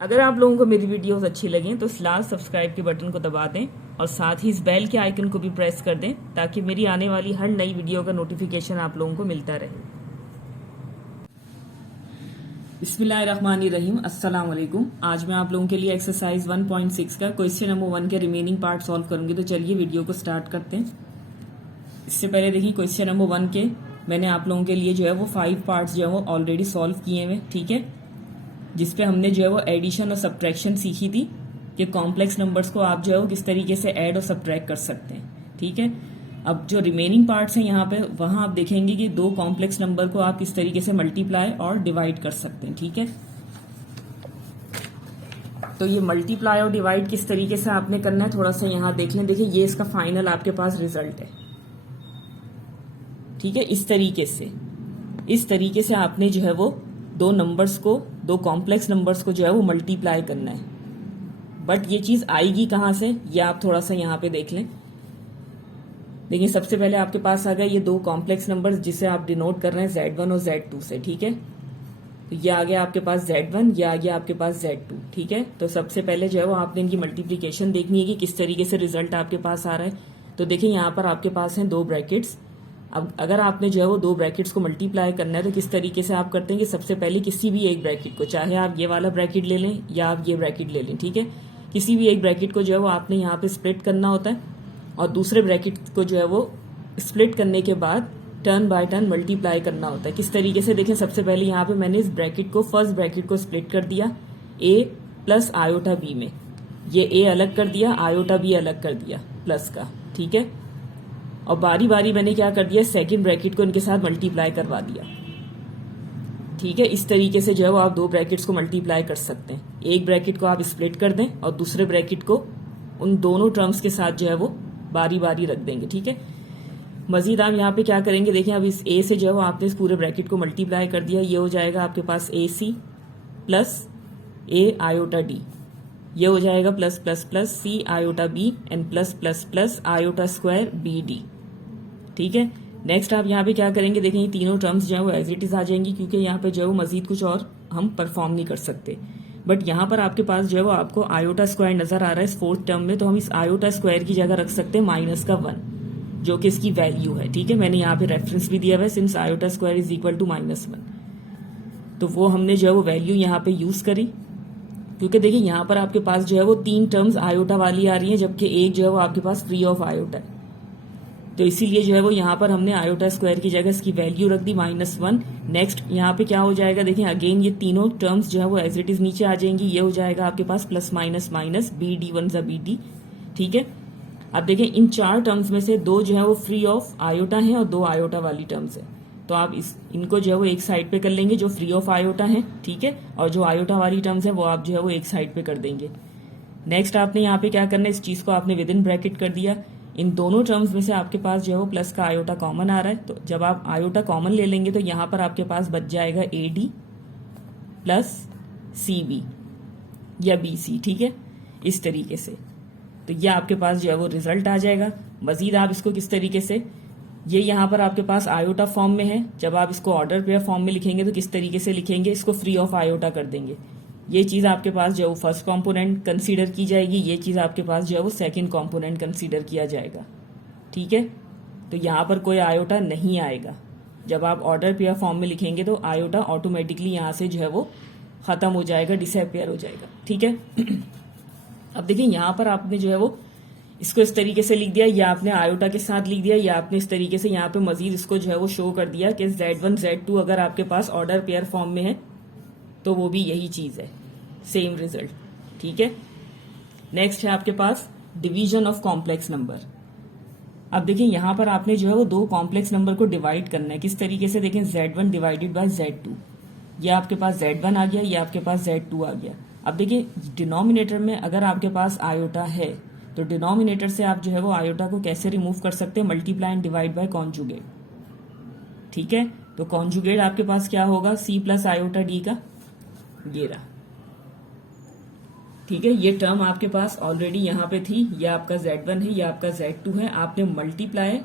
अगर आप लोगों को मेरी वीडियोस अच्छी लगें तो इस लाल सब्सक्राइब के बटन को दबा दें और साथ ही इस बेल के आइकन को भी प्रेस कर दें ताकि मेरी आने वाली हर नई वीडियो का नोटिफिकेशन आप लोगों को मिलता रहे। बिस्मिल्लाहिर्रहमानिर्रहीम, अस्सलाम वालेकुम। आज मैं आप लोगों के लिए एक्सरसाइज 1.6 का क्वेश्चन नंबर 1 के रिमेनिंग पार्ट सॉल्व करूंगी। तो चलिए वीडियो को स्टार्ट करते हैं। इससे पहले देखिए क्वेश्चन नंबर 1 के मैंने आप लोगों के लिए जो है वो 5 पार्ट्स जो है वो ऑलरेडी सॉल्व किए हुए, ठीक है, जिसपे हमने जो है वो एडिशन और सब्ट्रैक्शन सीखी थी कि कॉम्प्लेक्स नंबर्स को आप जो है वो किस तरीके से ऐड और सब्ट्रैक्ट कर सकते हैं, ठीक है। अब जो रिमेनिंग पार्ट्स हैं यहाँ पे, वहां आप देखेंगे कि दो कॉम्प्लेक्स नंबर को आप किस तरीके से मल्टीप्लाई और डिवाइड कर सकते हैं, ठीक है। तो ये मल्टीप्लाई और डिवाइड किस तरीके से आपने करना है थोड़ा सा यहाँ देख लें। देखिए ये इसका फाइनल आपके पास रिजल्ट है, ठीक है। इस तरीके से आपने जो है वो दो नंबर्स को, दो कॉम्प्लेक्स नंबर्स को जो है वो मल्टीप्लाई करना है। बट ये चीज आएगी कहां से, ये आप थोड़ा सा यहाँ पे देख लें। देखिए सबसे पहले आपके पास आ गया ये दो कॉम्प्लेक्स नंबर्स जिसे आप डिनोट कर रहे हैं Z1 और Z2 से, ठीक है। तो ये आ गया आपके पास Z1, ये आ गया आपके पास Z2, ठीक है। तो सबसे पहले जो है वो आपने इनकी मल्टीप्लीकेशन देखनी है कि किस तरीके से रिजल्ट आपके पास आ रहा है। तो देखिए यहाँ पर आपके पास हैं दो ब्रैकेट्स। अब अगर आपने जो है वो दो ब्रैकेट्स को मल्टीप्लाई करना है तो किस तरीके से आप करते हैं कि सबसे पहले किसी भी एक ब्रैकेट को, चाहे आप ये वाला ब्रैकेट ले लें या आप ये ब्रैकेट ले लें, ठीक है, किसी भी एक ब्रैकेट को जो है वो आपने यहाँ पे स्प्लिट करना होता है और दूसरे ब्रैकेट को जो है वो स्प्लिट करने के बाद टर्न बाय टर्न मल्टीप्लाई करना होता है। किस तरीके से देखें, सबसे पहले यहाँ पे मैंने इस ब्रैकेट को, फर्स्ट ब्रैकेट को स्प्लिट कर दिया a प्लस आयोटा b में, ये a अलग कर दिया, आयोटा b अलग कर दिया प्लस का, ठीक है। और बारी बारी मैंने क्या कर दिया, सेकंड ब्रैकेट को इनके साथ मल्टीप्लाई करवा दिया, ठीक है। इस तरीके से जो है वो आप दो ब्रैकेट्स को मल्टीप्लाई कर सकते हैं। एक ब्रैकेट को आप स्प्लिट कर दें और दूसरे ब्रैकेट को उन दोनों टर्म्स के साथ जो है वो बारी बारी रख देंगे, ठीक है। मजीद आप यहाँ पे क्या करेंगे, देखिए अब इस a से जो है वो आपने इस पूरे ब्रैकेट को मल्टीप्लाई कर दिया, ये हो जाएगा आपके पास AC plus a iota d, ये हो जाएगा plus plus plus c iota b and plus plus plus iota square bd, ठीक है। नेक्स्ट आप यहाँ पे क्या करेंगे, देखें ये तीनों टर्म्स जो है वो एज इट इज आ जाएंगी क्योंकि यहाँ पे जो है वो मजीद कुछ और हम परफॉर्म नहीं कर सकते। बट यहाँ पर आपके पास जो है वो आपको आयोटा स्क्वायर नजर आ रहा है इस फोर्थ टर्म में, तो हम इस आयोटा स्क्वायर की जगह रख सकते हैं माइनस का 1 जो कि इसकी वैल्यू है, ठीक है। मैंने यहाँ पे रेफरेंस भी दिया हुआ है, since iota square is equal to -1, तो वो हमने जो है वो वैल्यू यहाँ पे यूज करी क्योंकि देखिए यहाँ पर आपके पास जो है वो तीन टर्म्स आयोटा वाली आ रही है जबकि एक जो है वो आपके पास फ्री ऑफ आयोटा है, तो इसीलिए जो है वो यहाँ पर हमने आयोटा स्क्वायर की जगह इसकी वैल्यू रख दी -1। नेक्स्ट यहाँ पे क्या हो जाएगा, देखिए अगेन ये तीनों टर्म्स जो है वो एज इट इज नीचे आ जाएंगी, ये हो जाएगा आपके पास प्लस माइनस माइनस BD1 ज़ा BD, ठीक है। अब देखें इन चार टर्म्स में से दो जो है वो फ्री ऑफ आयोटा हैं और दो आयोटा वाली टर्म्स है, तो आप इनको जो है वो एक साइड पे कर लेंगे जो फ्री ऑफ आयोटा है, ठीक है, और जो आयोटा वाली टर्म्स है वो आप जो है वो एक साइड पे कर देंगे। नेक्स्ट आपने यहाँ पे क्या करना है, इस चीज को आपने विद इन ब्रैकेट कर दिया। इन दोनों टर्म्स में से आपके पास जो है वो प्लस का आयोटा कॉमन आ रहा है, तो जब आप आयोटा कॉमन ले लेंगे तो यहाँ पर आपके पास बच जाएगा AD प्लस CB या BC, ठीक है, इस तरीके से। तो ये आपके पास जो है वो रिजल्ट आ जाएगा। मजीद आप इसको किस तरीके से, ये यहाँ पर आपके पास आयोटा फॉर्म में है, जब आप इसको ऑर्डर पेयर फॉर्म में लिखेंगे तो किस तरीके से लिखेंगे, इसको फ्री ऑफ आयोटा कर देंगे। ये चीज आपके पास जो है वो फर्स्ट कॉम्पोनेंट कंसीडर की जाएगी, ये चीज आपके पास जो है वो सेकंड कॉम्पोनेंट कंसीडर किया जाएगा, ठीक है। तो यहाँ पर कोई आयोटा नहीं आएगा। जब आप ऑर्डर पेयर फॉर्म में लिखेंगे तो आयोटा ऑटोमेटिकली यहाँ से जो है वो खत्म हो जाएगा, डिसअपियर हो जाएगा, ठीक है। अब देखिए यहाँ पर आपने जो है वो इसको इस तरीके से लिख दिया, या आपने आयोटा के साथ लिख दिया, या आपने इस तरीके से यहाँ पे मजीद इसको जो है वो शो कर दिया कि Z1 Z2 अगर आपके पास ऑर्डर पेयर फॉर्म में है तो वो भी यही चीज है, सेम रिजल्ट, ठीक है। नेक्स्ट है आपके पास डिवीजन ऑफ कॉम्प्लेक्स नंबर। अब देखिए यहाँ पर आपने जो है वो दो कॉम्प्लेक्स नंबर को डिवाइड करना है, किस तरीके से, देखें Z1 डिवाइडेड बाय Z2, ये आपके पास Z1 आ गया, ये आपके पास Z2 आ गया। अब देखिए डिनोमिनेटर में अगर आपके पास आयोटा है तो डिनोमिनेटर से आप जो है वो आयोटा को कैसे रिमूव कर सकते हैं, multiply and divide by conjugate, ठीक है। तो कॉन्जुगेट आपके पास क्या होगा, C प्लस आयोटा D का, ये रहा, ठीक है। ये टर्म आपके पास ऑलरेडी यहाँ पे थी, ये आपका Z1 है, ये आपका Z2 है, आपने मल्टीप्लाई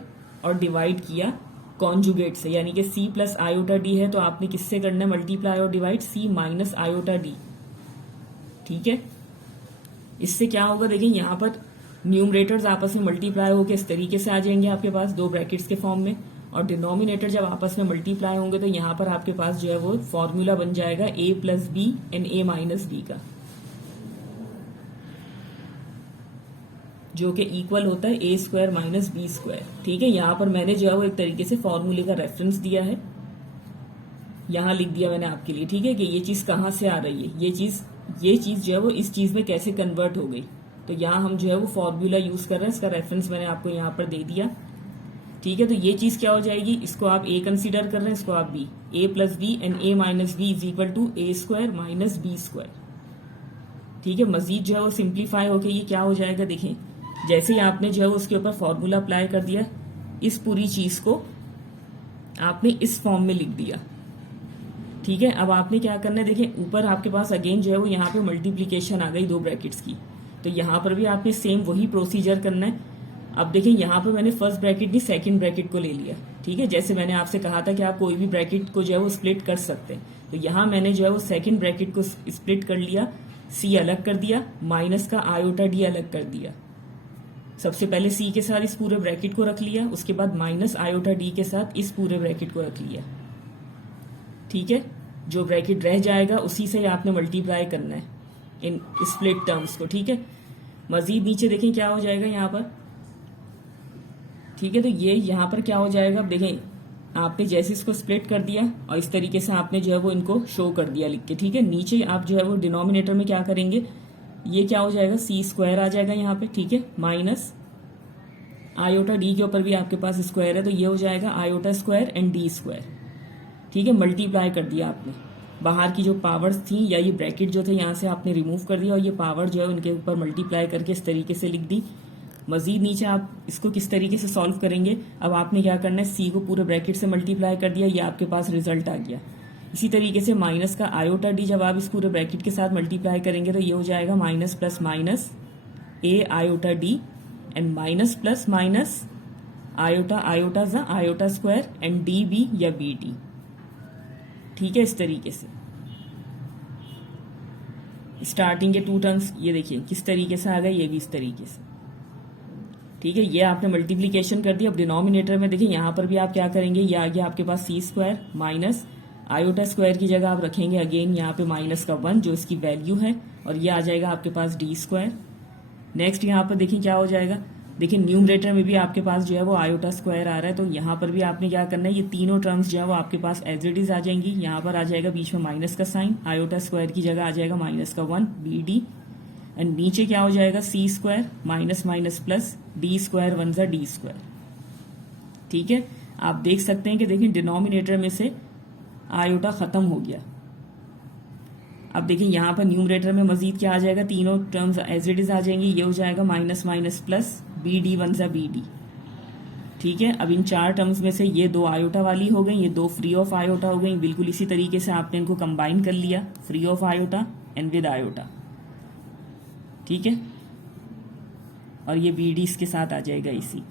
और डिवाइड किया कॉन्जुगेट से, यानी कि C प्लस आयोटा D है तो आपने किससे करना है मल्टीप्लाई और divide, C minus iota D, ठीक है, इससे क्या होगा देखिए, यहाँ पर न्यूमरेटर्स आपस में मल्टीप्लाई होकर इस तरीके से आ जाएंगे आपके पास दो ब्रैकेट्स के फॉर्म में, और डिनोमिनेटर जब आपस में मल्टीप्लाई होंगे तो यहाँ पर आपके पास जो है वो फॉर्मूला बन जाएगा a plus B and a minus B का, जो कि इक्वल होता है a square minus B square. ठीक है, यहाँ पर मैंने जो है वो एक तरीके से फॉर्मूले का रेफरेंस दिया है, यहाँ लिख दिया मैंने आपके लिए। ठीक है, कि ये चीज कहाँ से आ रही है, ये चीज जो है वो इस चीज में कैसे कन्वर्ट हो गई। तो यहाँ हम जो है वो फॉर्मूला यूज कर रहे हैं, इसका रेफरेंस मैंने आपको यहाँ पर दे दिया। ठीक है, तो ये चीज क्या हो जाएगी, इसको आप a कंसीडर कर रहे हैं, इसको आप b, a plus B and a minus B is equal to a square minus B square. ठीक है, मजीद जो है वो सिंप्लीफाई होके ये क्या हो जाएगा, देखें जैसे ही आपने जो है उसके ऊपर फॉर्मूला अप्लाई कर दिया, इस पूरी चीज को आपने इस फॉर्म में लिख दिया। ठीक है, अब आपने क्या करना है, देखिए ऊपर आपके पास अगेन जो है वो यहाँ पे मल्टीप्लीकेशन आ गई दो ब्रैकेट्स की, तो यहाँ पर भी आपने सेम वही प्रोसीजर करना है। अब देखिए यहाँ पर मैंने फर्स्ट ब्रैकेट नहीं सेकंड ब्रैकेट को ले लिया। ठीक है, जैसे मैंने आपसे कहा था कि आप कोई भी ब्रैकेट को जो है वो स्प्लिट कर सकते हैं, तो यहाँ मैंने जो है वो सेकंड ब्रैकेट को स्प्लिट कर लिया, सी अलग कर दिया, माइनस का आयोटा डी अलग कर दिया। सबसे पहले सी के साथ इस पूरे ब्रैकेट को रख लिया, उसके बाद माइनस आयोटा डी के साथ इस पूरे ब्रैकेट को रख लिया। ठीक है, जो ब्रैकेट रह जाएगा उसी से आपने मल्टीप्लाई करना है इन स्प्लिट टर्म्स को। ठीक है, मजीद नीचे देखें क्या हो जाएगा यहाँ पर। ठीक है, तो ये यहाँ पर क्या हो जाएगा, अब देखें आपने जैसे इसको स्प्लिट कर दिया और इस तरीके से आपने जो है वो इनको शो कर दिया लिख के। ठीक है, नीचे आप जो है वो डिनोमिनेटर में क्या करेंगे, ये क्या हो जाएगा, सी स्क्वायर आ जाएगा यहाँ पे। ठीक है, माइनस आयोटा डी के ऊपर भी आपके पास स्क्वायर है, तो ये हो जाएगा iota square and D square. ठीक है, मल्टीप्लाई कर दिया आपने, बाहर की जो पावर्स थी या ये ब्रैकेट जो थे यहाँ से आपने रिमूव कर दिया, और ये पावर जो है उनके ऊपर मल्टीप्लाई करके इस तरीके से लिख दी। मजीद नीचे आप इसको किस तरीके से सॉल्व करेंगे, अब आपने क्या करना है, सी को पूरे ब्रैकेट से मल्टीप्लाई कर दिया, ये आपके पास रिजल्ट आ गया। इसी तरीके से माइनस का आयोटा डी जब आप इस पूरे ब्रैकेट के साथ मल्टीप्लाई करेंगे तो ये हो जाएगा minus plus minus a iota d and minus plus minus iota iota जा iota square and d b या बी डी। ठीक है, इस तरीके से स्टार्टिंग के टू टर्म्स ये देखिए किस तरीके से आ गए, ये भी इस तरीके से। ठीक है, ये आपने मल्टीप्लीकेशन कर दी। अब डिनोमिनेटर में देखिए यहाँ पर भी आप क्या करेंगे, ये आ गया आपके पास c square minus iota square की जगह आप रखेंगे अगेन यहाँ पे माइनस का 1 जो इसकी वैल्यू है, और ये आ जाएगा आपके पास डी स्क्वायर। नेक्स्ट यहाँ पर देखिए क्या हो जाएगा, देखिए न्यूमरेटर में भी आपके पास जो है वो आयोटा स्क्वायर आ रहा है, तो यहाँ पर भी आपने क्या करना है, ये तीनों टर्म्स जो है वो आपके पास एज इट इज आ जाएंगी। यहाँ पर आ जाएगा बीच में माइनस का साइन, आयोटा स्क्वायर की जगह आ जाएगा माइनस का 1 बी डी, एंड नीचे क्या हो जाएगा, c square minus minus plus d square 1 जा डी स्क्वायर। ठीक है, आप देख सकते हैं कि देखिए डिनोमिनेटर में से आयोटा खत्म हो गया। अब देखिए यहाँ पर न्यूमरेटर में मजीद क्या आ जाएगा, तीनों टर्म्स एज इट इज आ जाएंगी, ये हो जाएगा minus minus plus B D 1 जा बी डी। ठीक है, अब इन चार टर्म्स में से ये दो आयोटा वाली हो गई, ये दो फ्री ऑफ आयोटा हो गई। बिल्कुल इसी तरीके से आपने इनको कंबाइन कर लिया, free of iota and with iota. ठीक है, और ये बी डी इसके साथ आ जाएगा इसी।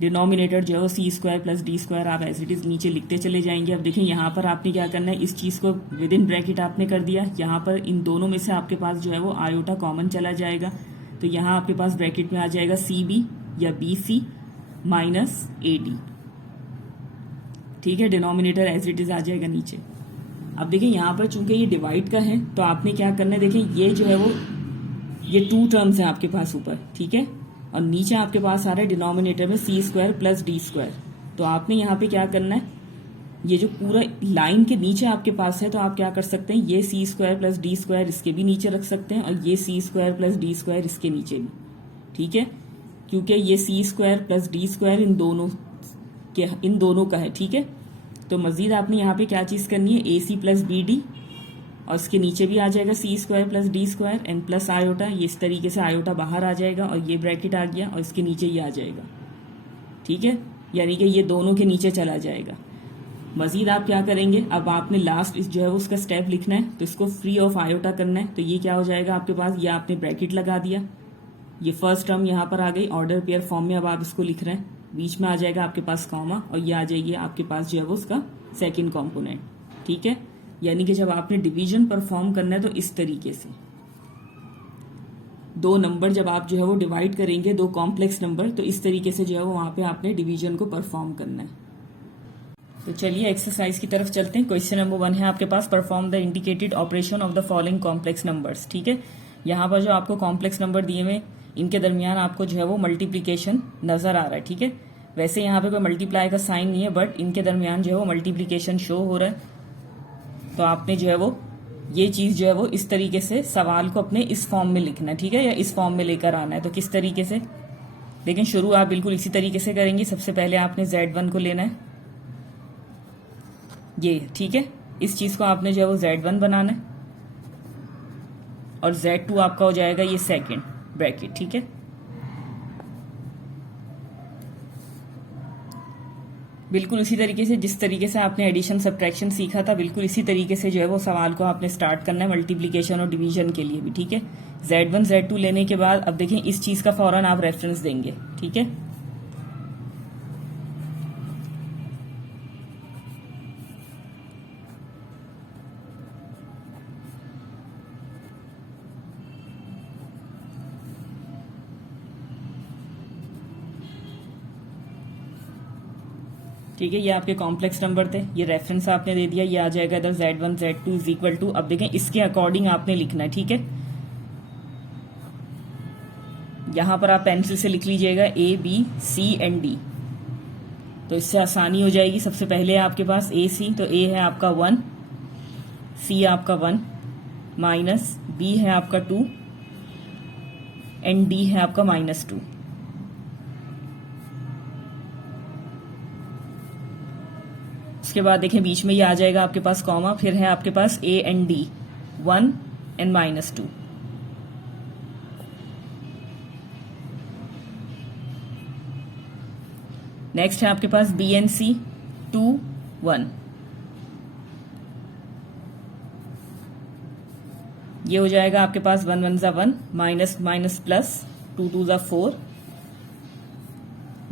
डिनोमिनेटर जो है सी स्क्वायर प्लस डी स्क्वायर आप एज इट इज नीचे लिखते चले जाएंगे। अब देखिए यहाँ पर आपने क्या करना है, इस चीज को विद इन ब्रैकेट आपने कर दिया, यहाँ पर इन दोनों में से आपके पास जो है वो आयोटा कॉमन चला जाएगा, तो यहाँ आपके पास ब्रैकेट में आ जाएगा सी बी या B C minus A D. ठीक है, डिनोमिनेटर एज इट इज आ जाएगा नीचे। अब देखिए यहाँ पर चूंकि ये डिवाइड का है तो आपने क्या करना है, देखिए ये जो है वो ये टू टर्म्स है आपके पास ऊपर। ठीक है, और नीचे आपके पास आ रहा है डिनोमिनेटर में सी स्क्वायर प्लस डी स्क्वायर, तो आपने यहाँ पे क्या करना है, ये जो पूरा लाइन के नीचे आपके पास है तो आप क्या कर सकते हैं, ये सी स्क्वायर प्लस डी स्क्वायर इसके भी नीचे रख सकते हैं, और ये सी स्क्वायर प्लस डी स्क्वायर इसके नीचे भी। ठीक है, क्योंकि ये सी स्क्वायर प्लस डी स्क्वायर इन दोनों का है। ठीक है, तो मजीद आपने यहाँ पे क्या चीज करनी है, a c plus B d, और इसके नीचे भी आ जाएगा c square plus d square and plus iota, ये इस तरीके से आयोटा बाहर आ जाएगा और ये ब्रैकेट आ गया और इसके नीचे ये आ जाएगा। ठीक है, यानी कि ये दोनों के नीचे चला जाएगा। मजीद आप क्या करेंगे, अब आपने लास्ट जो है उसका स्टेप लिखना है, तो इसको फ्री ऑफ आयोटा करना है, तो ये क्या हो जाएगा आपके पास, ये आपने ब्रैकेट लगा दिया, ये फर्स्ट टर्म यहाँ पर आ गई ऑर्डर पेयर फॉर्म में, अब आप इसको लिख रहे हैं, बीच में आ जाएगा आपके पास कॉमा और ये आ जाएगी आपके पास जो है वो उसका सेकेंड कॉम्पोनेंट। ठीक है, यानी कि जब आपने डिवीजन परफॉर्म करना है तो इस तरीके से दो नंबर जब आप जो है वो डिवाइड करेंगे, दो कॉम्प्लेक्स नंबर, तो इस तरीके से जो है वो वहां पे आपने डिवीजन को परफॉर्म करना है। तो चलिए एक्सरसाइज की तरफ चलते हैं। क्वेश्चन नंबर 1 है आपके पास, perform the indicated operation of the following complex numbers. ठीक है, यहाँ पर जो आपको कॉम्प्लेक्स नंबर दिए हुए इनके दरमियान आपको जो है वो मल्टीप्लीकेशन नजर आ रहा है। ठीक है, वैसे यहाँ पे कोई मल्टीप्लाई का साइन नहीं है, बट इनके दरमियान जो है वो मल्टीप्लीकेशन शो हो रहा है। तो आपने जो है वो ये चीज जो है वो इस तरीके से सवाल को अपने इस फॉर्म में लिखना है। ठीक है, या इस फॉर्म में लेकर आना है। तो किस तरीके से, लेकिन शुरू आप बिल्कुल इसी तरीके से करेंगे। सबसे पहले आपने Z1 को लेना है, ये ठीक है, इस चीज को आपने जो है वो Z1 बनाना है, और Z2 आपका हो जाएगा ये सेकंड ब्रैकेट। ठीक है, बिल्कुल उसी तरीके से जिस तरीके से आपने एडिशन सब्ट्रैक्शन सीखा था, बिल्कुल इसी तरीके से जो है वो सवाल को आपने स्टार्ट करना है मल्टीप्लिकेशन और डिवीजन के लिए भी। ठीक है, Z1 Z2 लेने के बाद अब देखें इस चीज का फौरन आप रेफरेंस देंगे। ठीक है, ठीक है, ये आपके कॉम्प्लेक्स नंबर थे, ये रेफरेंस आपने दे दिया, ये आ जाएगा इधर Z1 Z2 is equal to, अब देखें इसके अकॉर्डिंग आपने लिखना है। ठीक है, यहां पर आप पेंसिल से लिख लीजिएगा A B C and D, तो इससे आसानी हो जाएगी। सबसे पहले आपके पास AC, तो A है आपका 1, C आपका 1, माइनस B है आपका 2 एंड D है आपका -2। उसके बाद देखें बीच में ये आ जाएगा आपके पास कॉमा, फिर है आपके पास A and D 1 and -2। Next है आपके पास B and C 2 1, ये हो जाएगा आपके पास 1 1 ज़ा 1, माइनस माइनस प्लस 2 2 ज़ा 4,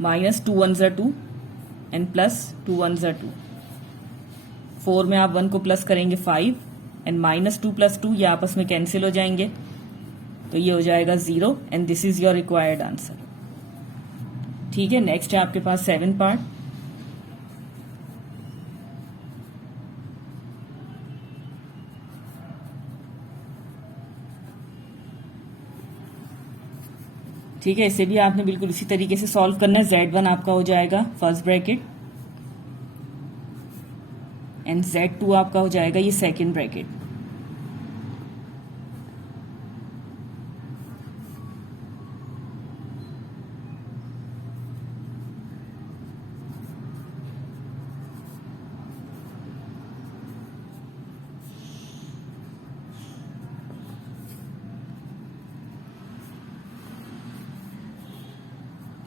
माइनस 2 1 ज़ा 2 एंड प्लस 2 1 ज़ा 2। 4 में आप 1 को प्लस करेंगे 5 एंड -2 + 2 ये आपस में कैंसिल हो जाएंगे, तो ये हो जाएगा 0 and this is your required answer. ठीक है, नेक्स्ट है आपके पास 7 पार्ट। ठीक है, इसे भी आपने बिल्कुल इसी तरीके से सॉल्व करना है। Z1 आपका हो जाएगा फर्स्ट ब्रैकेट एंड Z2 आपका हो जाएगा ये सेकंड ब्रैकेट।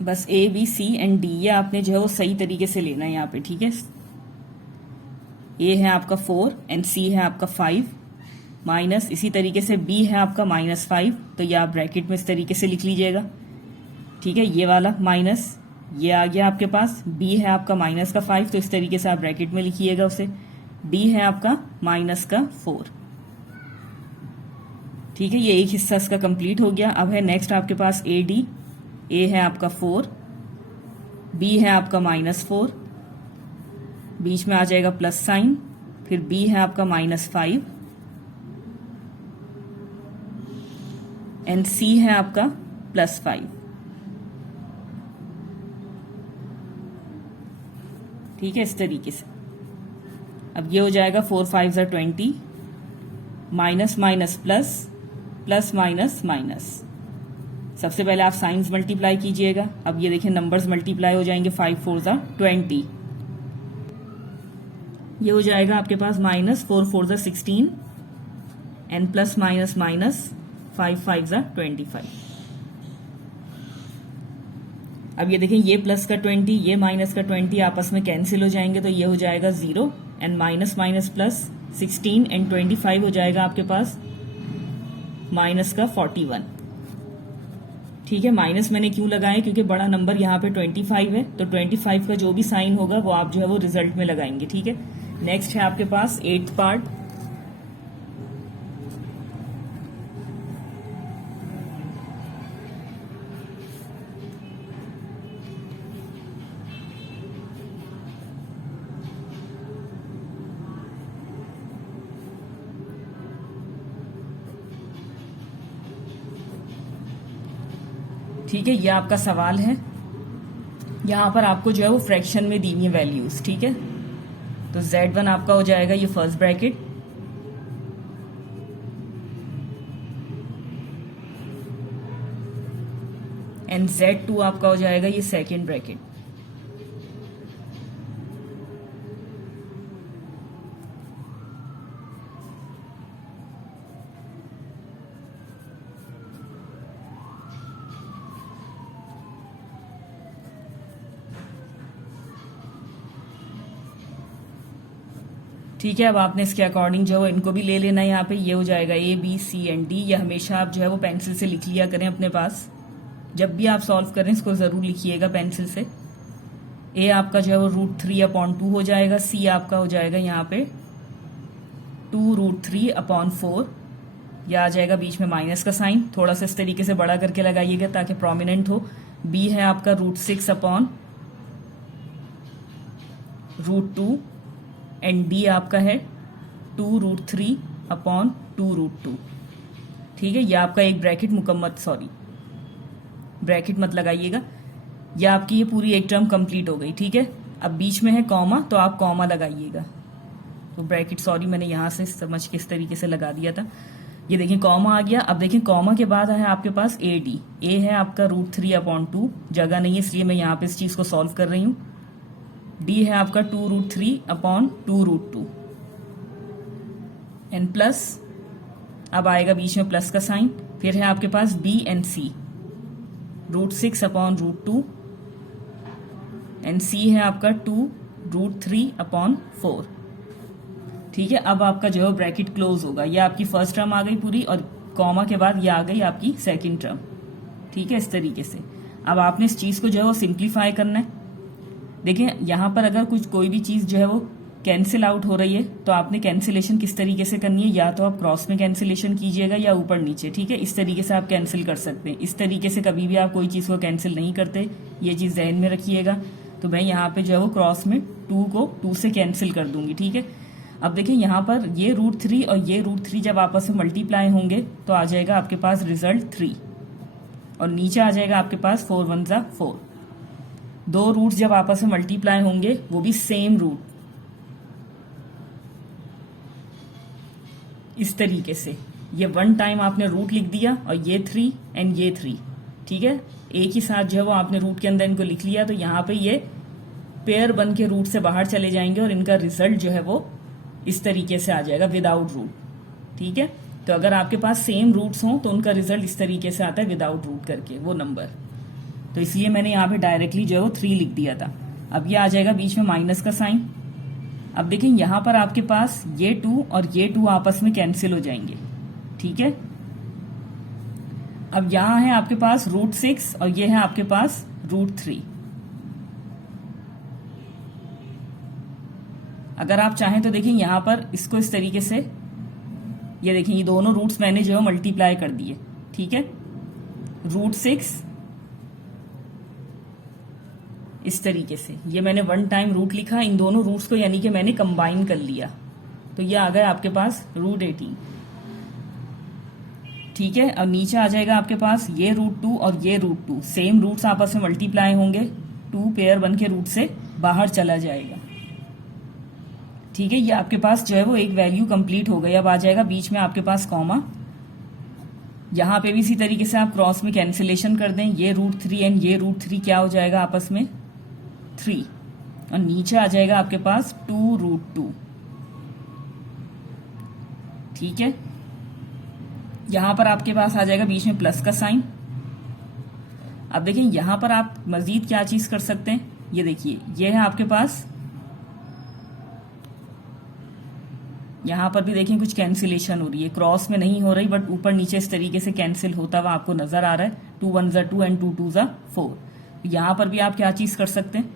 बस A B C and D ये आपने जो है वो सही तरीके से लेना है यहाँ पे। ठीक है, A है आपका 4 एंड C है आपका 5, माइनस इसी तरीके से B है आपका -5, तो ये आप ब्रैकेट में इस तरीके से लिख लीजिएगा। ठीक है, ये वाला माइनस ये आ गया आपके पास, B है आपका -5, तो इस तरीके से आप ब्रैकेट में लिखिएगा उसे। D है आपका -4। ठीक है, ये एक हिस्सा इसका कंप्लीट हो गया। अब है नेक्स्ट आपके पास AD, A है आपका 4, B है आपका -4, बीच में आ जाएगा प्लस साइन, फिर B है आपका -5 एंड C है आपका +5। ठीक है, इस तरीके से। अब ये हो जाएगा 4 5 ज़ा 20, minus minus plus, plus minus minus. सबसे पहले आप साइंस मल्टीप्लाई कीजिएगा। अब ये देखिए नंबर्स मल्टीप्लाई हो जाएंगे, 5 4 ज़ा 20, ये हो जाएगा आपके पास -4 4 ज़ा 16 एंड प्लस माइनस माइनस 5 5 ज़ा 25। अब ये देखें ये प्लस का 20 ये माइनस का 20 आपस में कैंसिल हो जाएंगे, तो ये हो जाएगा 0 and minus minus plus 16 and 25 हो जाएगा आपके पास माइनस का 41। ठीक है, माइनस मैंने क्यों लगाया, क्योंकि बड़ा नंबर यहाँ पे 25 है, तो 25 का जो भी साइन होगा वो आप जो है वो रिजल्ट में लगाएंगे। ठीक है, नेक्स्ट है आपके पास 8th पार्ट। ठीक है, ये आपका सवाल है। यहाँ पर आपको जो है वो फ्रैक्शन में दी हुई है वैल्यूज। ठीक है, तो Z1 आपका हो जाएगा ये फर्स्ट ब्रैकेट, एंड Z2 आपका हो जाएगा ये सेकेंड ब्रैकेट। ठीक है, अब आपने इसके अकॉर्डिंग जो है इनको भी ले लेना है। यहाँ पे ये हो जाएगा A B C and D। ये हमेशा आप जो है वो पेंसिल से लिख लिया करें अपने पास, जब भी आप सॉल्व करें इसको जरूर लिखिएगा पेंसिल से। A आपका जो है वो √3/2 हो जाएगा। C आपका हो जाएगा यहाँ पे 2√3/4। यह आ जाएगा बीच में माइनस का साइन, थोड़ा सा इस तरीके से बड़ा करके लगाइएगा ताकि प्रोमिनेंट हो। B है आपका √6/√2 एंड D आपका है 2√3/2√2। ठीक है, यह आपका एक ब्रैकेट मुकम्मल, सॉरी ब्रैकेट मत लगाइएगा, यह आपकी ये पूरी एक टर्म कंप्लीट हो गई। ठीक है, अब बीच में है कॉमा, तो आप कॉमा लगाइएगा। तो ब्रैकेट, सॉरी मैंने यहां से समझ के इस तरीके से लगा दिया था। ये देखिए कॉमा आ गया। अब देखिए कॉमा के बाद है आपके पास AD। A है आपका √3/2, जगह नहीं है इसलिए मैं यहाँ पे इस चीज को सॉल्व कर रही हूँ। D है आपका 2√3/2√2 एंड प्लस, अब आएगा बीच में प्लस का साइन। फिर है आपके पास B and C, √6/√2 and C है आपका 2√3/4। ठीक है, अब आपका जो है ब्रैकेट क्लोज होगा। ये आपकी फर्स्ट टर्म आ गई पूरी, और कॉमा के बाद ये आ गई आपकी सेकंड टर्म। ठीक है, इस तरीके से अब आपने इस चीज को जो है वो सिंप्लीफाई करना है। देखिए यहाँ पर अगर कोई भी चीज जो है वो कैंसिल आउट हो रही है तो आपने कैंसिलेशन किस तरीके से करनी है, या तो आप क्रॉस में कैंसिलेशन कीजिएगा या ऊपर नीचे। ठीक है, इस तरीके से आप कैंसिल कर सकते हैं। इस तरीके से कभी भी आप कोई चीज को कैंसिल नहीं करते, ये चीज ध्यान में रखिएगा। तो मैं यहाँ पे जो है वो क्रॉस में 2 को 2 से कैंसिल कर दूंगी। ठीक है, अब देखिए यहाँ पर ये √3 और ये √3 जब आपस में मल्टीप्लाई होंगे तो आ जाएगा आपके पास रिजल्ट 3, और नीचे आ जाएगा आपके पास 4 1 जा 4। दो रूट्स जब आपस में मल्टीप्लाई होंगे, वो भी सेम रूट, इस तरीके से ये 1 टाइम आपने रूट लिख दिया और ये 3 एंड ये 3। ठीक है, एक ही साथ जो है वो आपने रूट के अंदर इनको लिख लिया, तो यहाँ पे ये पेयर बन के रूट से बाहर चले जाएंगे और इनका रिजल्ट जो है वो इस तरीके से आ जाएगा विदाउट रूट। ठीक है, तो अगर आपके पास सेम रूट्स हों तो उनका रिजल्ट इस तरीके से आता है विदाउट रूट करके वो नंबर। तो इसलिए मैंने यहाँ पे डायरेक्टली जो है वो 3 लिख दिया था। अब ये आ जाएगा बीच में माइनस का साइन। अब देखिए यहाँ पर आपके पास ये 2 और ये 2 आपस में कैंसिल हो जाएंगे। ठीक है, अब यहाँ है आपके पास √6 और ये है आपके पास √3। अगर आप चाहें तो देखिए यहाँ पर इसको इस तरीके से, ये देखिए ये दोनों रूट्स मैंने जो है मल्टीप्लाई कर दिए। ठीक है, √6 इस तरीके से, ये मैंने 1 टाइम रूट लिखा, इन दोनों रूट्स को यानी कि मैंने कंबाइन कर लिया, तो ये आ गया आपके पास √18। ठीक है, अब नीचे आ जाएगा आपके पास ये √2 और ये √2, सेम रूट्स आपस में मल्टीप्लाई होंगे, 2 पेयर बन के रूट से बाहर चला जाएगा। ठीक है, ये आपके पास जो है वो एक वैल्यू कंप्लीट हो गई। अब आ जाएगा बीच में आपके पास कॉमा, यहां पे भी इसी तरीके से आप क्रॉस में कैंसिलेशन कर दें, ये √3 एंड ये √3 क्या हो जाएगा आपस में 3, और नीचे आ जाएगा आपके पास 2√2। ठीक है, यहां पर आपके पास आ जाएगा बीच में प्लस का साइन। अब देखिए यहां पर आप मजीद क्या चीज कर सकते हैं, ये देखिए ये है आपके पास, यहां पर भी देखिए कुछ कैंसिलेशन हो रही है, क्रॉस में नहीं हो रही बट ऊपर नीचे इस तरीके से कैंसिल होता हुआ आपको नजर आ रहा है। 2 1 जा 2 एंड 2 2 जा 4। यहां पर भी आप क्या चीज कर सकते हैं,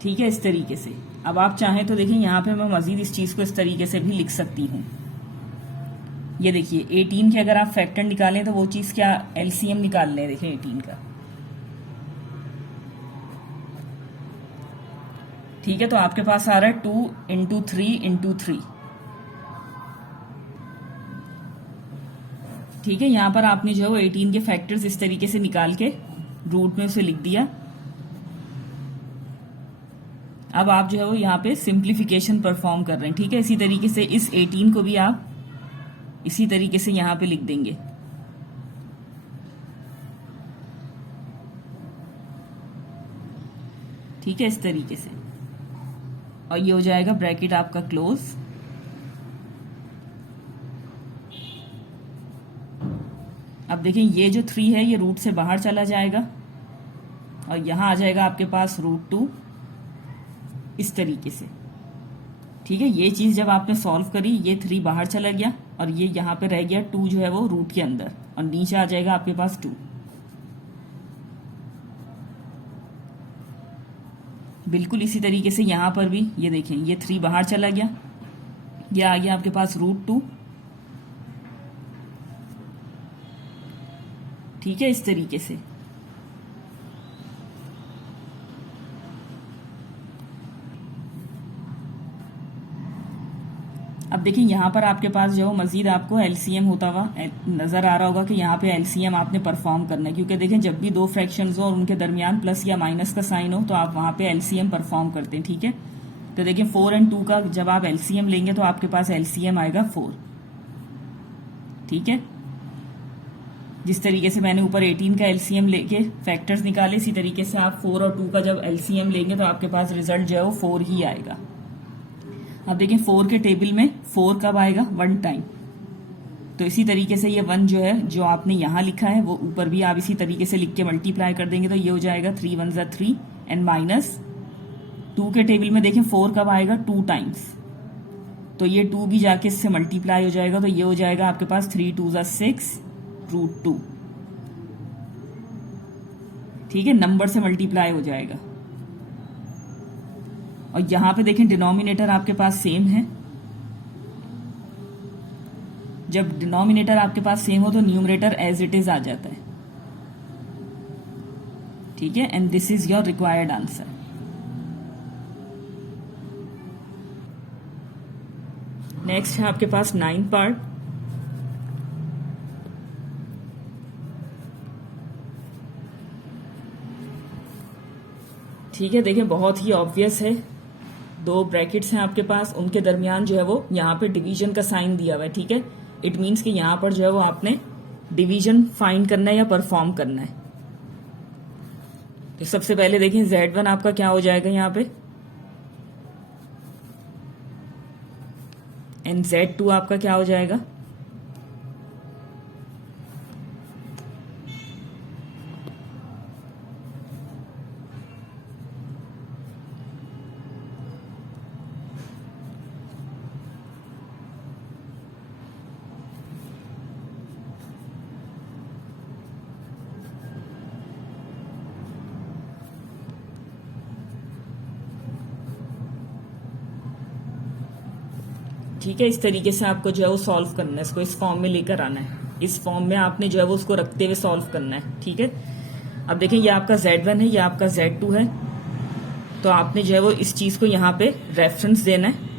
ठीक है, इस तरीके से। अब आप चाहें तो देखिए यहाँ पे मैं मजीद इस चीज को इस तरीके से भी लिख सकती हूँ। ये देखिए 18 के अगर आप फैक्टर निकालें तो वो चीज क्या, एलसीएम निकाल लें, देखिए 18 का। ठीक है, तो आपके पास आ रहा है 2 × 3 × 3। ठीक है, यहाँ पर आपने जो है वो 18 के फैक्टर्स इस तरीके से निकाल के रूट में उसे लिख दिया। अब आप जो है वो यहाँ पे सिंप्लीफिकेशन परफॉर्म कर रहे हैं। ठीक है, इसी तरीके से इस 18 को भी आप इसी तरीके से यहाँ पे लिख देंगे। ठीक है, इस तरीके से, और ये हो जाएगा ब्रैकेट आपका क्लोज। अब देखें ये जो 3 है ये रूट से बाहर चला जाएगा और यहां आ जाएगा आपके पास √2 इस तरीके से। ठीक है, ये चीज जब आपने सॉल्व करी ये 3 बाहर चला गया और ये यहां पे रह गया 2 जो है वो रूट के अंदर, और नीचे आ जाएगा आपके पास 2। बिल्कुल इसी तरीके से यहां पर भी ये देखें ये 3 बाहर चला गया, ये आ गया आपके पास √2। ठीक है, इस तरीके से। अब देखिए यहाँ पर आपके पास जो मजीद आपको एलसीएम होता हुआ नजर आ रहा होगा कि यहाँ पे एलसीएम आपने परफॉर्म करना है, क्योंकि देखें जब भी दो फ्रैक्शंस हो और उनके दरमियान प्लस या माइनस का साइन हो तो आप वहां पे एलसीएम परफॉर्म करते हैं। ठीक है, तो देखिए 4 और 2 का जब आप एलसीएम लेंगे तो आपके पास एलसीएम आएगा 4। ठीक है, जिस तरीके से मैंने ऊपर 18 का एलसीएम लेके फैक्टर्स निकाले, इसी तरीके से आप 4 और 2 का जब एलसीएम लेंगे तो आपके पास रिजल्ट जो है वो 4 ही आएगा। अब देखिए 4 के टेबल में 4 कब आएगा? 1 टाइम। तो इसी तरीके से ये 1 जो है जो आपने यहां लिखा है वो ऊपर भी आप इसी तरीके से लिख के मल्टीप्लाई कर देंगे तो ये हो जाएगा 3 1 ज़ा 3 एंड माइनस 2 के टेबल में देखें 4 कब आएगा? 2 टाइम्स। तो ये 2 भी जाके इससे मल्टीप्लाई हो जाएगा तो ये हो जाएगा आपके पास 3 2 ज़ा 6 √2। ठीक है, नंबर से मल्टीप्लाई हो जाएगा। और यहां पे देखें डिनोमिनेटर आपके पास सेम है। जब डिनोमिनेटर आपके पास सेम हो तो न्यूमरेटर एज इट इज आ जाता है। ठीक है, and this is your required answer. Next है आपके पास 9th पार्ट। ठीक है, देखिए बहुत ही ऑब्वियस है, 2 ब्रैकेट्स हैं आपके पास, उनके दरमियान जो है वो यहाँ पे डिवीजन का साइन दिया हुआ है। ठीक है, इट मीन्स कि यहाँ पर जो है वो आपने डिवीजन फाइंड करना है या परफॉर्म करना है। तो सबसे पहले देखिए Z1 आपका क्या हो जाएगा यहाँ पे, एंड Z2 आपका क्या हो जाएगा? ठीक है, इस तरीके से आपको जो है वो सॉल्व करना है, इसको इस फॉर्म में लेकर आना है। इस फॉर्म में आपने जो है वो उसको रखते हुए सॉल्व करना है। ठीक है, अब देखें ये आपका Z1 है, ये आपका Z2 है, तो आपने जो है वो इस चीज को यहाँ पे रेफरेंस देना है।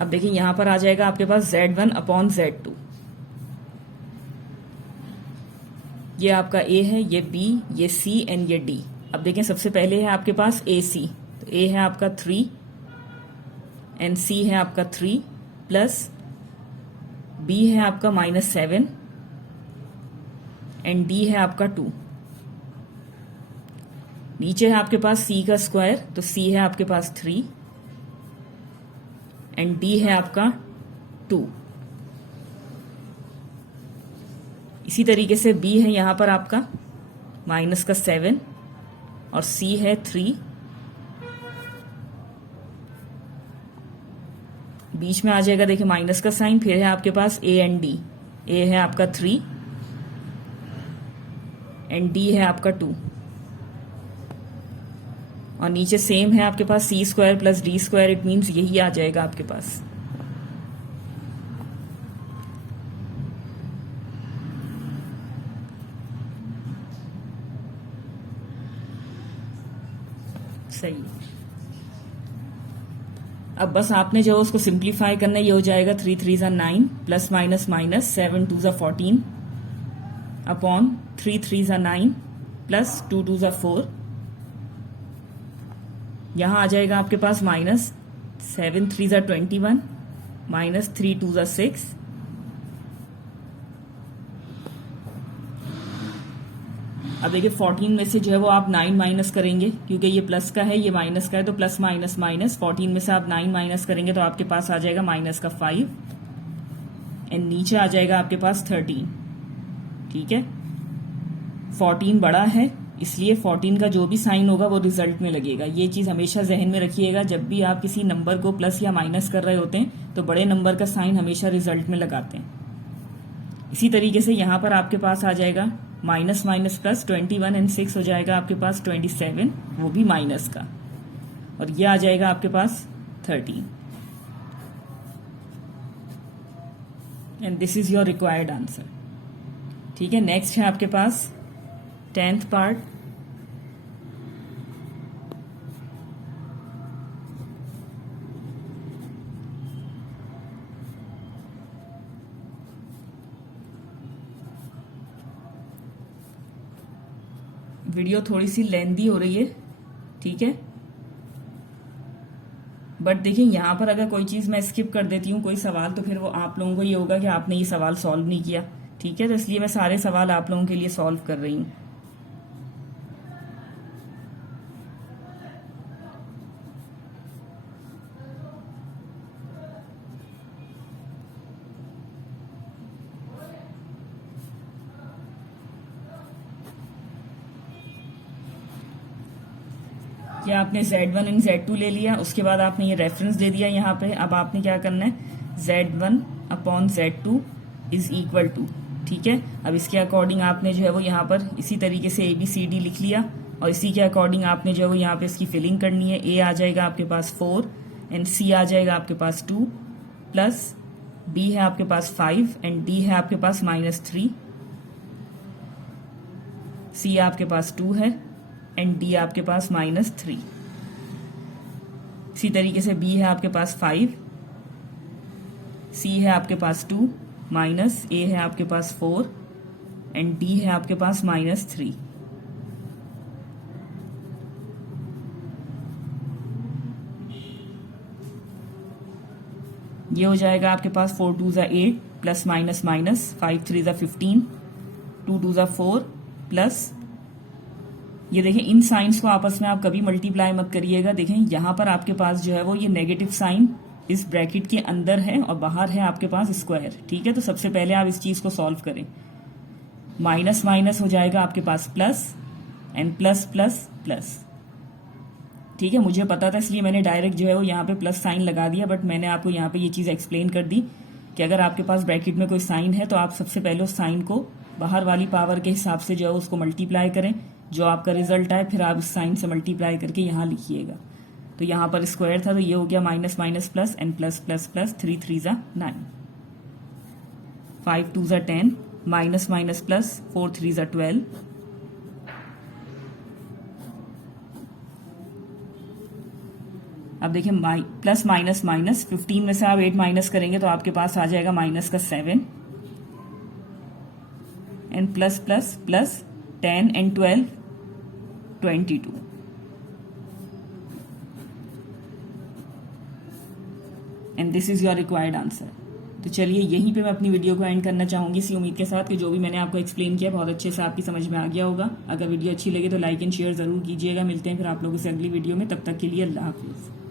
अब देखिए यहां पर आ जाएगा आपके पास Z1 अपॉन Z2। ये आपका A है, ये B, ये C एंड ये D। अब देखें सबसे पहले है आपके पास AC, तो A है आपका 3 एंड C है आपका 3 प्लस B है आपका -7 एंड D है आपका 2। नीचे है आपके पास C का स्क्वायर, तो C है आपके पास 3 एंड D है आपका 2। इसी तरीके से B है यहां पर आपका -7 और C है 3, बीच में आ जाएगा देखिए माइनस का साइन, फिर है आपके पास A एंड D। A है आपका 3 एंड D है आपका 2, और नीचे सेम है आपके पास c square plus d square, it means यही आ जाएगा आपके पास। सही। अब बस आपने जो उसको सिंप्लीफाई करना है, ये हो जाएगा 3 3 ज़ा 9 प्लस माइनस माइनस 7 2 ज़ा 14 अपॉन 3 3 ज़ा 9 प्लस 2 2 ज़ा 4। यहां आ जाएगा आपके पास माइनस 7 3 ज़ा 21 माइनस 3 2 ज़ा 6। अब देखिए 14 में से जो है वो आप 9 माइनस करेंगे, क्योंकि ये प्लस का है ये माइनस का है, तो प्लस माइनस माइनस 14 में से आप 9 माइनस करेंगे तो आपके पास आ जाएगा माइनस का 5 एंड नीचे आ जाएगा आपके पास 13। ठीक है, 14 बड़ा है इसलिए 14 का जो भी साइन होगा वो रिजल्ट में लगेगा। ये चीज हमेशा जहन में रखिएगा, जब भी आप किसी नंबर को प्लस या माइनस कर रहे होते हैं तो बड़े नंबर का साइन हमेशा रिजल्ट में लगाते हैं। इसी तरीके से यहां पर आपके पास आ जाएगा माइनस माइनस प्लस 21 एंड 6 हो जाएगा आपके पास 27, वो भी माइनस का, और ये आ जाएगा आपके पास 13 and this is your required answer. ठीक है, नेक्स्ट है आपके पास 10th पार्ट। वीडियो थोड़ी सी लेंदी हो रही है, ठीक है, बट देखिए यहां पर अगर कोई चीज मैं स्किप कर देती हूँ, कोई सवाल, तो फिर वो आप लोगों को ये होगा कि आपने ये सवाल सॉल्व नहीं किया। ठीक है, तो इसलिए मैं सारे सवाल आप लोगों के लिए सॉल्व कर रही हूँ। या आपने Z1 एंड Z2 ले लिया, उसके बाद आपने ये रेफरेंस दे दिया यहाँ पे। अब आपने क्या करना है, Z1 upon Z2 is equal to, ठीक है। अब इसके अकॉर्डिंग आपने जो है वो यहाँ पर इसी तरीके से ABCD लिख लिया, और इसी के अकॉर्डिंग आपने जो है वो यहाँ पे इसकी फिलिंग करनी है। A आ जाएगा आपके पास 4 एंड C आ जाएगा आपके पास 2 प्लस B है आपके पास 5 एंड D है आपके पास -3, C आपके पास 2 है एंड D आपके पास -3। इसी तरीके से B है आपके पास 5, C है आपके पास 2 माइनस A है आपके पास 4 एंड D है आपके पास -3। ये हो जाएगा आपके पास 4 2 ज़ा 8 प्लस माइनस माइनस 5 3 ज़ा 15 2 2 ज़ा 4 प्लस, ये देखें इन साइंस को आपस में आप कभी मल्टीप्लाई मत करिएगा। देखें यहाँ पर आपके पास जो है वो ये नेगेटिव साइन इस ब्रैकेट के अंदर है और बाहर है आपके पास स्क्वायर। ठीक है, तो सबसे पहले आप इस चीज को सॉल्व करें। माइनस माइनस हो जाएगा आपके पास plus and plus plus plus. ठीक है, मुझे पता था इसलिए मैंने डायरेक्ट जो है वो यहाँ पे प्लस साइन लगा दिया, बट मैंने आपको यहाँ पे ये चीज एक्सप्लेन कर दी कि अगर आपके पास ब्रैकेट में कोई साइन है तो आप सबसे पहले उस साइन को बाहर वाली पावर के हिसाब से जो है उसको मल्टीप्लाई करें, जो आपका रिजल्ट आए फिर आप इस साइन से मल्टीप्लाई करके यहाँ लिखिएगा। तो यहाँ पर स्क्वायर था तो ये हो गया minus minus plus and plus plus plus 3 3 ज़ा 9 5 2 ज़ा 10 माइनस माइनस प्लस 4 3 ज़ा 12 अब देखिए प्लस माइनस माइनस 15 में से आप 8 माइनस करेंगे तो आपके पास आ जाएगा माइनस का 7 and plus plus plus 10 and 12 22 and this is your required answer. तो चलिए यहीं पे मैं अपनी वीडियो को एंड करना चाहूंगी इसी उम्मीद के साथ कि जो भी मैंने आपको एक्सप्लेन किया बहुत अच्छे से आपकी समझ में आ गया होगा। अगर वीडियो अच्छी लगे तो लाइक एंड शेयर जरूर कीजिएगा। मिलते हैं फिर आप लोगों से अगली वीडियो में, तब तक के लिए अल्लाह हाफिज।